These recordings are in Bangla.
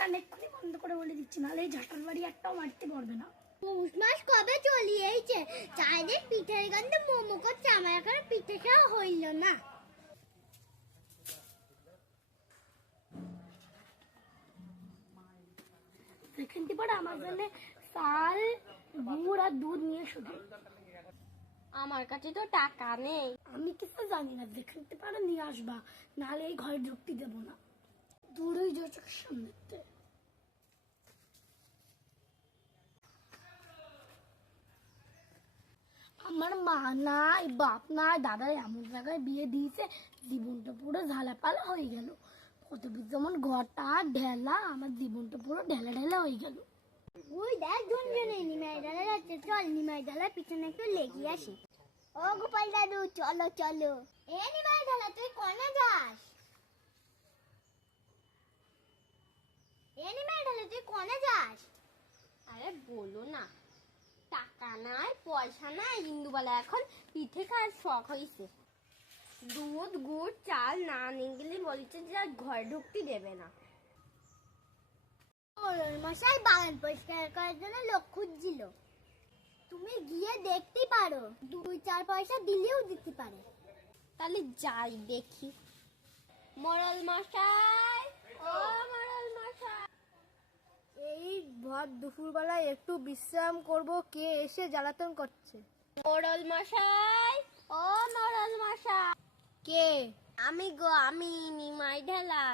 গান এক্ষুনি বন্ধ করে বলে দিচ্ছি, নাহলে এই ঝাঁটার বাড়ি একটাও মারতে পারবে না। পৌষ মাস কবে চলিয়েছে, চাইলে পিঠের গন্ধে মোমো করছে, আমার এখন পিঠে খাওয়া হইল না। দেখেন পারে আমার জন্য চাল, গুড় আর দুধ নিয়ে শুধু। আমার কাছে তো টাকা নেই। আমি কিছু জানি না, দেখতে পারে নিয়ে আসবা, নাহলে এই ঘরে ঢুকতে দেবো না। দূরই যে চোখের সামনে। আমার মা নাই, বাপ নাই, দাদা এমন জায়গায় বিয়ে দিয়েছে, জীবনটা পুরো ঝালাপালা হয়ে গেল। কত যেমন ঘরটা ঢেলা, আমার জীবনটা পুরো ঢেলা ঢেলা হয়ে গেল। ওই দেখ ঝুনঝুনি নিমাই ঢালা যাচ্ছে, চল নিমাই ঢালার পিছনে একটু লেগে আসি। ও গোপাল দাদু, চলো চলো। এ নিমাই ঢালা, তুই কোনে যাস? এ নিমাই ঢালা, তুই কোনে যাস? আরে বলো না, টাকা নাই, পয়সা নাই, ইন্দুবালা এখন পিঠে খাওয়ার শখ হয়েছে। দুধ গুড় চাল না নিয়ে গেলে বলছে যে আর ঘর ঢুকতে দেবে না। মশাই বাগান পরিষ্কার করার জন্য লোক খুঁজছিল, তুমি গিয়ে দেখতে পারো, 2-4 পয়সা দিলেও দিতে পারে। তাহলে যাই দেখি। মোড়ল মশাই, ও মোড়ল মশাই। এই ভর দুপুরবেলায় একটু বিশ্রাম করব, কে এসে জ্বালাতন করছে? মোড়ল মশাই, ও মোড়ল মশাই। কে? আমি গো, আমি নিমাই ঢালা।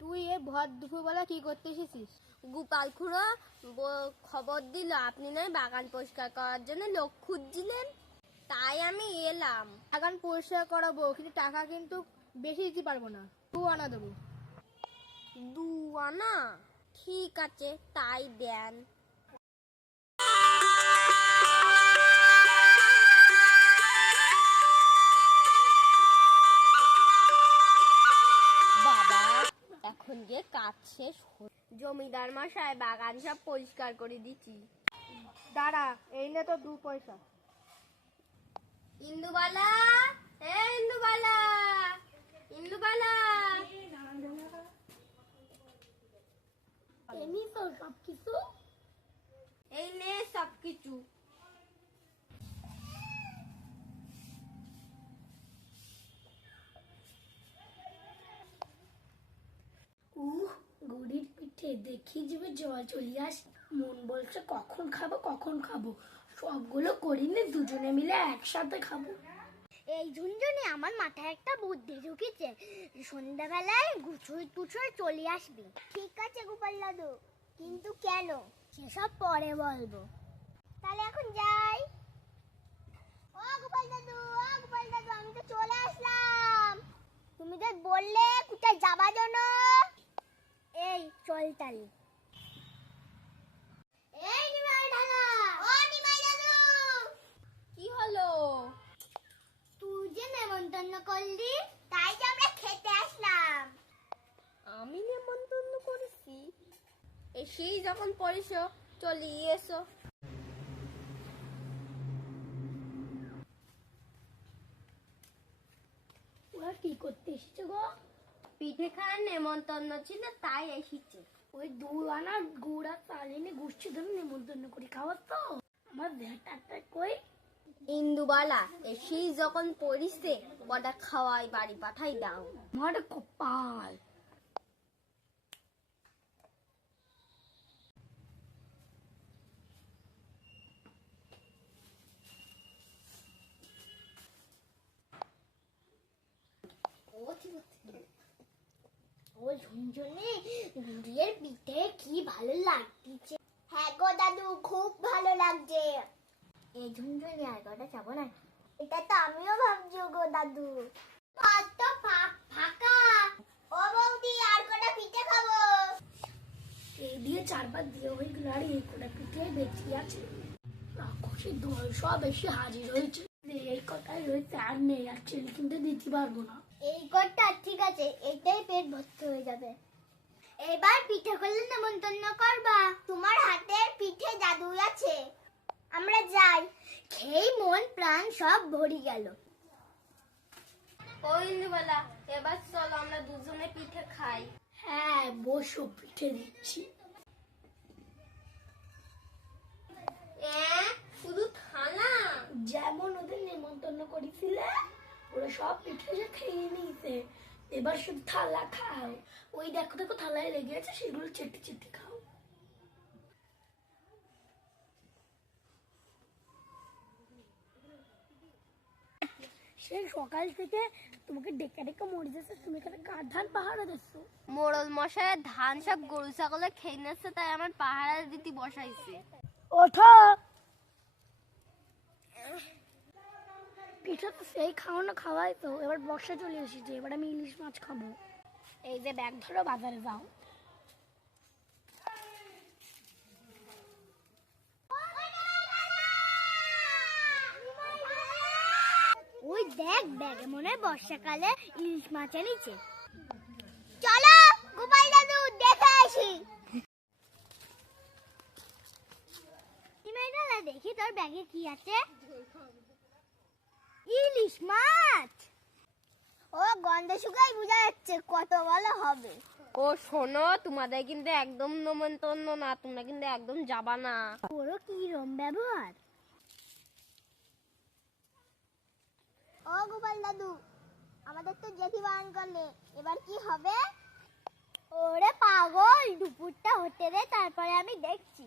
তুই এ ভর দুপুরবেলা কি করতে এসেছিস? গোপাল খুড়ো খবর দিল আপনি নয় বাগান পরিষ্কার করার জন্য লোক খুঁজছিলেন, তাই আমি এলাম। বাগান পরিষ্কার করাবো, কিন্তু টাকা কিন্তু বেশি দিতে পারবো না, 2 আনা দেবো। 2 আনা? ঠিক আছে, তাই দেন। বাবা, এখন গিয়ে কাজ শেষ হল। জমিদার মশাই, বাগান সব পরিষ্কার করে দিচ্ছি। দাঁড়া, এই নে তো 2 পয়সা। ইন্দুবালা, এ ইন্দুবালা, ইন্দুবালা। এমনি তো সবকিছু। এই নে সবকিছু। গুড়ির পিঠে দেখি যাবে জল চলে আস, মন বলছে কখন খাবো কখন খাবো, সবগুলো করিনি, দুজনে মিলে একসাথে খাবো। এই ঝুনঝুনি, আমার মাথায় একটা বুদ্ধি ঢুকেছে, সন্ধ্যাবেলায় গুছুই টুছুই চলে আসবি। ঠিক আছে গোপাল দাদু, কিন্তু কেন সেসব পরে বলবো। তাহলে এখন যাই। ও গোপাল দাদু, ও গোপাল দাদু, আমি তো চলে আসলাম। তুমি তো বললে কোথায় যাবা যেন। এই চল তালি। এই নিমাই ঢালা, ও নিমাই দাদু। কি হলো? তুই যে নেমন্তন্ন করলি, তাই যে আমরা খেতে আসলাম। আমি নেমন্তন্ন করেছি? এসেই যখন পড়েছো, চলে এসো। ওরা কি করতে এসেছে গো? পিঠে খাওয়ার নেমন্তন্ন ছিল, তাই এসেছে। ওই 2 আনা গুড় আর চাল এনে গুষ্টি ধরে নেমন্তন্ন করে খাওয়ার তো। আমার ভেটাটা কই? ইন্দুবালা, এসেই যখন পড়িছে, কটা খাওয়াই বাড়ি পাঠাই দাও। আমার কপাল। ও ঝুনঝুনি, গুড়িয়ের পিঠে কি ভালো লাগছে। হ্যাঁ গো দাদু, খুব ভালো লাগছে। এই ঝুনঝুনি, আর কটা যাবো না? এটা তো আমিও ভাবছি গো দাদু। ভাত তো ফাঁকা। ও বৌদি, আর কটা পিঠে খাবো। এই দিয়ে 4 বার দিয়ে হয়ে গেল, আর এই কটা পিঠে বেঁচে আছে। রাক্ষসের দল সব এসে হাজির হয়েছে, এই কথাই রয়েছে, আর নেই, আর ছেলে কিনতে দিতে পারবো না। এই কটা ঠিক আছে, এটাই পেট ভর্তি হয়ে যাবে। এবার পিঠে করলে নেমন্তন্ন করবা, তোমার হাতের পিঠে জাদু আছে। আমরা যাই, খেয়ে মন প্রাণ সব ভরে গেল। ও ইন্দুবালা, এবার চলো আমরা দুজনে পিঠে খাই। হ্যাঁ বসো, পিঠে দিচ্ছি। শুধু থালা? যেমন ওদের নেমন্তন্ন করেছিলে ওরা সব পিঠে যে খেয়ে নিয়েছে, এবার শুধু থালা খাও। ওই দেখো দেখো থালায় লেগে আছে, সেগুলো চেটে চেটে খাও। সেই সকাল থেকে তোমাকে ডেকে ডেকে মরে যাচ্ছে, তুমি এখানে কার ধান পাহারা দিচ্ছ? মোড়ল মশাই ধান সব গরু ছাগলে খেয়ে নিচ্ছে, তাই আমার পাহারা দিতে বসাইছে। ওঠো। পিঠা তো সেই খাওয়ানো খাওয়াই তো, এবার বর্ষা চলে এসেছে, এবার আমি ইলিশ মাছ খাবো। এই যে ব্যাগ ধরো, বাজারে যাও। ওই দেখ, ব্যাগে মনে হয় বর্ষাকালে ইলিশ মাছ এনেছে। চলো গোপাল দাদু দেখে আসি। দেখি তোর ব্যাগে কি আছে। ইলিশ মাছ। ও গন্ধে শুকাই বোঝা যাচ্ছে কত ভালো হবে। ও শোনো, তোমাদের কিন্তু একদম নেমন্তন্ন না, তোমরা কিন্তু একদম যাবা না। ওরও কি রকম ব্যবহার। ও গোপাল দাদু, আমাদের তো জেঠি বারণ করলে, এবার কি হবে? ওরে পাগল, দুপুরটা হতে দে, তারপরে আমি দেখছি।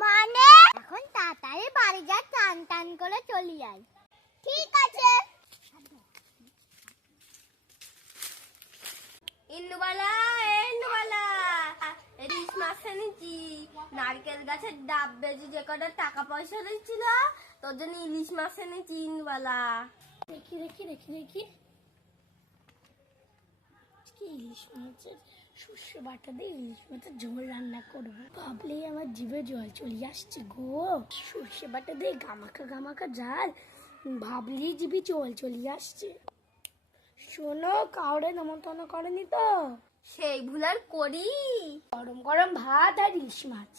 মানে এখন তাড়াতাড়ি বাড়ি যা, টান টান করে চলি যাই। ঠিক আছে। ইন্দুবালা, ইন্দুবালা, ইলিশ মাছ এনেছি। নারকেল গাছের ডাব বেজে যে কটা টাকা পয়সা দিচ্ছিল, তোর জন্য ইলিশ মাছ এনেছি ইন্দুবালা। দেখি দেখি দেখি দেখি, আজকে ইলিশ মাছের সর্ষে বাটা দিয়ে ইলিশ মাছের ঝোল রান্না করবো। ভাবলেই আমার জিভে জল চলে আসছে গো। সর্ষে বাটা দিয়ে গামাখা গামাখা ঝাল, ভাবলেই জিভে জল চলে আসছে। শোনো, কাউরে নেমন্তন্ন করেনি তো? সেই ভুল আর করি? গরম গরম ভাত আর ইলিশ মাছ,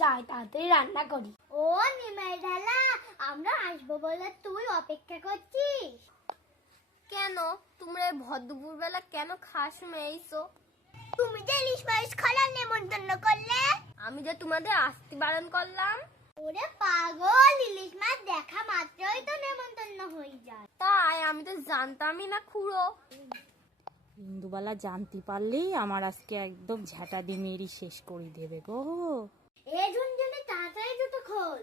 যাই তাড়াতাড়ি রান্না করি। ও নিমাই ঢালা, আমরা আসবো বলে তুই অপেক্ষা করছিস? কেন তোমরা এই ভদ্রপুর বেলা কেন খাস মেয়েছো? তুমি যে ইলিশ মাছ খাওয়ার নেমন্তন্ন করলে, আমি যে তোমাদের আসতে বারণ করলাম। ওরে পাগল, ইলিশ মাছ দেখা মাত্রই তো নেমন্তন্ন হয়ে যায়। তাই আমি তো জানতামই না খুড়ো। ইন্দুবালা জানতে পারলেই আমার আজকে একদম ঝাঁটা দিয়ে মেরি শেষ করে দেবে গো। এ ঝুনঝুনি, তাড়াতাড়ি জুতো খোল।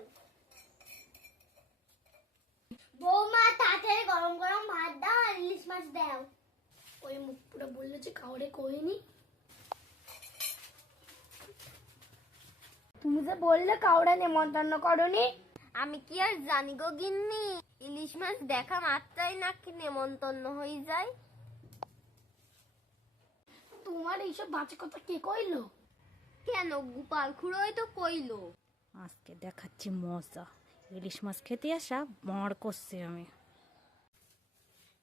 বৌমা, তাড়াতাড়ি গরম গরম ভাত দাও আর ইলিশ মাছ দাও। ওই মুখ পুরো বললো যে কাউরে কইনি। তুমি যে বললে কাউরে নেমন্তন্ন করনি। আমি কি আর জানি গো গিন্নি, ইলিশ মাছ দেখা মাত্রই নাকি নেমন্তন্ন হয়ে যায়। তোমার এইসব বাজে কথা কে কইলো? কেন, গোপাল খুড়োই তো কইলো। আজকে দেখাচ্ছি মজা, ইলিশ মাছ খেতে আসা মার করছে আমি।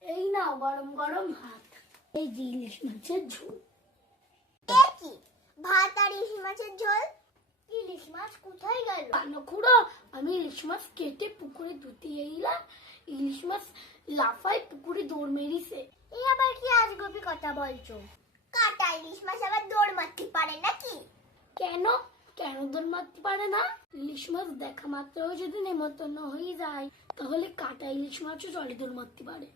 এই নাও গরম গরম ভাত, এই যে ইলিশ মাছের ঝোল। এ কি, ভাত আর ইলিশ মাছের ঝোল? ইলিশ মাছ কোথায় গেল? পানো খুড়ো, আমি ইলিশ মাছ কেটে পুকুরে ধুতে এলাম, ইলিশ মাছ লাফাই পুকুরে দৌড় মেরিছে। এই আবার কি আজগুবি কথা বলছো? কাটা ইলিশ মাছ আবার দৌড় মারতে পারে নাকি? কেন কেন দৌড় মারতে পারে না? ইলিশ মাছ দেখা মাত্র যদি নেমন্তন্ন হয়ে যায়, তাহলে কাটা ইলিশ মাছও জলে দৌড় মারতে পারে।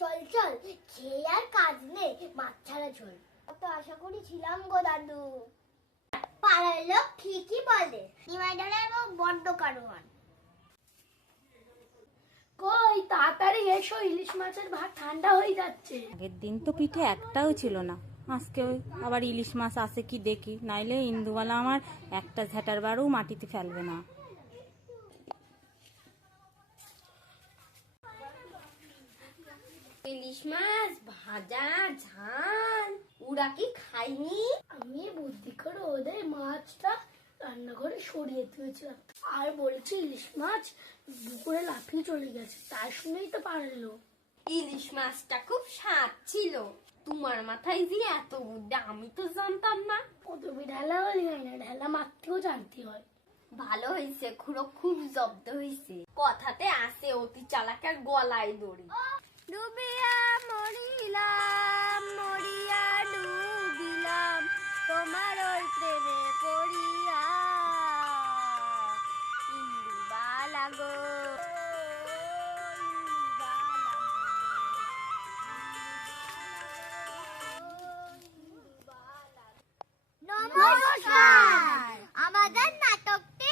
চল চল, খেয়ে আর কাজ নেই, মাছ ছাড়া ঝোল। কত আশা করেছিলাম গো দাদু। পাড়ার লোক ঠিকই বলে, নিমাই ঢালার বউ বড্ড কারোয়ান। কই তাড়াতাড়ি এসো, ইলিশ মাছের ভাত ঠান্ডা হয়ে যাচ্ছে। আগের দিন তো পিঠে একটাও ছিল না, আজকে আবার ইলিশ মাছ আছে কি দেখি, নাইলে ইন্দুবালা আমার একটা ঝাঁটার বারও মাটিতে ফেলবে না। ইলিশ মাছ ভাজা ঝাল, ওরা কি খাইনি? আমি বুদ্ধি করে ওদের মাছটা রান্নাঘরে সরিয়ে দিয়েছিলাম, আর বলছি ইলিশ মাছ পুকুরে লাফিয়ে চলে গেছে, তাই শুনেই তো পারলো। ইলিশ মাছটা খুব স্বাদ ছিল। তোমার মাথায় যে এত বুদ্ধি, আমি তো জানতাম না। ও তুমি ঢেলা হলি হয় না, ঢেলা মারতেও জানতে হয়। ভালো হয়েছে, খুড়ো খুব জব্দ হয়েছে। কথাতে আসে অতি চালাকের গলায় দড়ি। ডুবিয়া মরিলাম মরিয়া ডুবিলাম তোমার ওই প্রেমে পড়িয়া ইন্দুবালা গো নমস্কার। আমাদের নাটকটি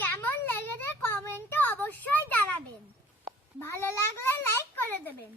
কেমন লেগেছে কমেন্টে অবশ্যই জানাবেন। ভালো লাগলে লাইক করে দেবেন।